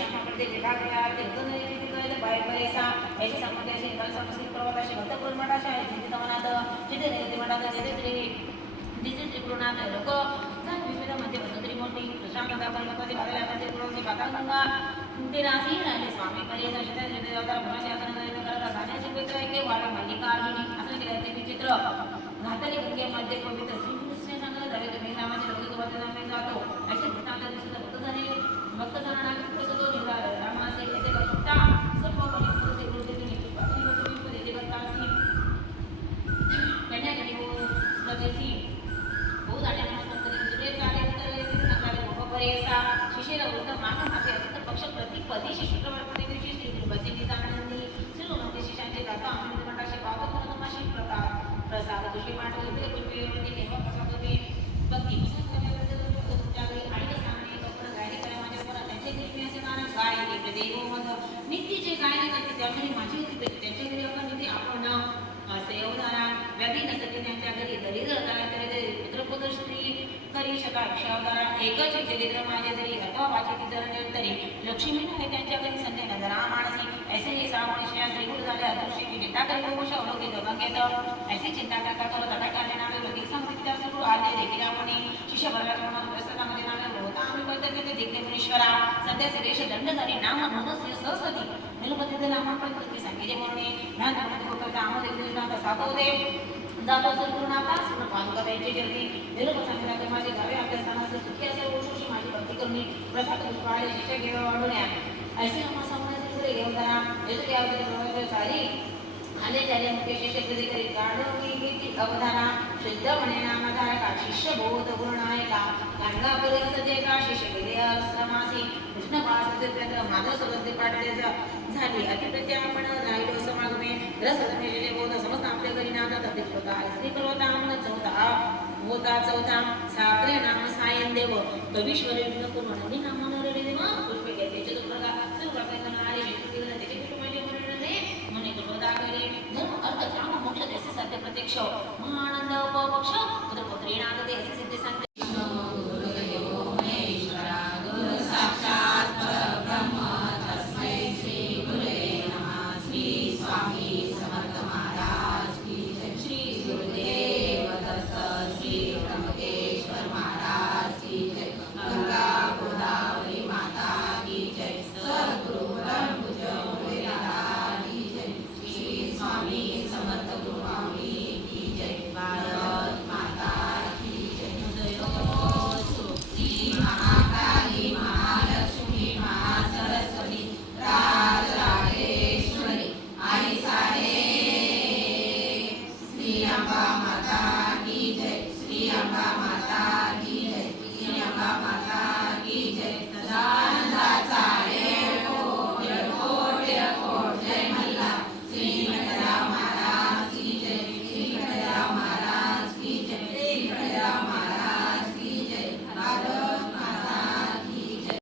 श्यामा पडते विभाग गया तिथून तिथे बाय बरेसा याची संबंध असे इंद्र समस्या पर्वताशी भक्त कुर्मटाशी आहे जिथे तमनात जिथे रेवती मठात जिथे श्री दिसे त्रिपुरनाथ लोक जन विविध मध्ये वसुंधरी मोठी प्रशांत पर्वताची बाजूला असे पुरोचे पाताळगंगा ते रासी राहिले स्वामी पर्यंत शेतात जिथे अवतार भ्रमशी आसन करत असताना पवित्र ऐके वाढ मल्लिकार्जुनी असं केलं ते विचित्र घातली गंगेमध्ये पवित्र श्रीकृष्ण सांगत जावे तुम्ही नामाचे लोक नामे जातो असे वृत्तांत दिसत भक्तजनांना कसं तो निघाला रामाचे असे भक्ता सर्व बलिपुरुषे गुरुदेवनी कृपासी व तुम्ही पदेते भक्तासी कन्याकणी हो स्वदेशी बहुत आठे नमस्कार करी दुसरे चाले उतरले ते सांगाले उपपरेसा शिशेला वृत्त माग मागे असत पक्ष प्रतीक पदीशी शुक्रवार दिवशी श्री कृपासी निजानंदी श्री लोमते शिशांचे दाता अमृत मठाशी पावत तमाशी प्रसाद दुषी पाठ होते पुष्पयोनी नेम प्रसाद होते भक्ती पसंत करण्याबद्दल तुमच्याकडे आणि सामने कपड गायने करा माझ्या पोरा त्यांचे निर्मी असे कारण गायने देव मग नित्य जे गायने करते त्यामुळे माझी होती त्यांच्या घरी आपण निधी आपण सेवधारा व्याधी नसते त्यांच्या घरी दरिद्र तरी पुत्रपुत्र स्त्री करी शका क्षवधारा एकच चरित्र माझ्या घरी अथवा वाचिती जरण तरी लक्ष्मी आहे त्यांच्या घरी संजय नजरा मानसी ऐसे हे श्रावण श्री गुरु झाले अदृश्य की चिंता करी गोष अवलोकित गंगेत ऐसी चिंता करता करत आता करणे नावे लौकिक संस्कृती सुरू आले देखील आपण शिष्य वर्गाच्या मनात व्यस्ततामध्ये नावे होता आम्ही करते ते देखणे मुनीश्वरा सध्या श्रेष दंडधारी नाम नमस्य सरस्वती निरुपतीचे नामांकन करते सांगितले म्हणून ज्ञान करता आम्हाला देखील साधव दे जातो असेल पूर्ण आकाश पूर्ण पादुका त्यांची जल्दी निरुपत सांगितले माझे गावे आपल्या स्थानात सुखी असेल ओशोशी माझी भक्ती करून प्रसाद पुष्पाळे शिष्य घेऊन वाढवण्या ऐसे आम्हा समाजाचे पुढे घेऊन जाणा येथे यावं चाली आले झाले मुख्य शिष्य कधी करी गाढवी गीती अवधाना शुद्ध म्हणे नामधारका शिष्य बोध गुरुनायका गाणगापर्यंत जे का शिष्य गेले समासी कृष्ण पास माधव सोबत पाठले झाली अतिप्रत्य आपण राहिलो समागमे रसमे जे बोध समस्त आपल्या घरी नाम जातात होता श्री पर्वता आमन चौथा साखरे नाम सायन देव कवीश्वर विघ्न पूर्ण नदी नामानं रे देव पुष्प घेते चतुर्भगा सर्व प्रकार नारी विष्णू त्याचे कुटुंबाचे वर्णने म्हणे कृपदाकरे धर्म अर्थ काम मोक्ष त्याचे सत्य प्रत्यक्ष महानंद उपपक्ष पुत्रपुत्रीणां ते असे सिद्ध सांगते स्वामी समर्थ महाराज की जय श्री गुरुदेव दत्त श्री